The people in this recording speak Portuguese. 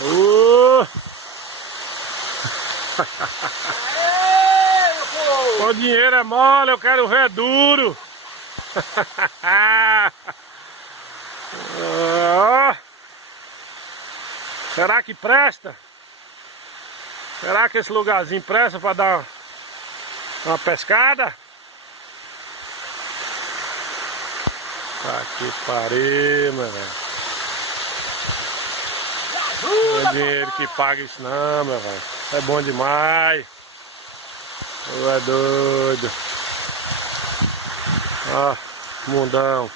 O dinheiro é mole, eu quero ver duro. Será que presta? Será que esse lugarzinho presta para dar uma pescada? Tá que pariu, meu velho. Não é dinheiro que paga isso não, meu velho. É bom demais. Tu é doido. Ó, mundão.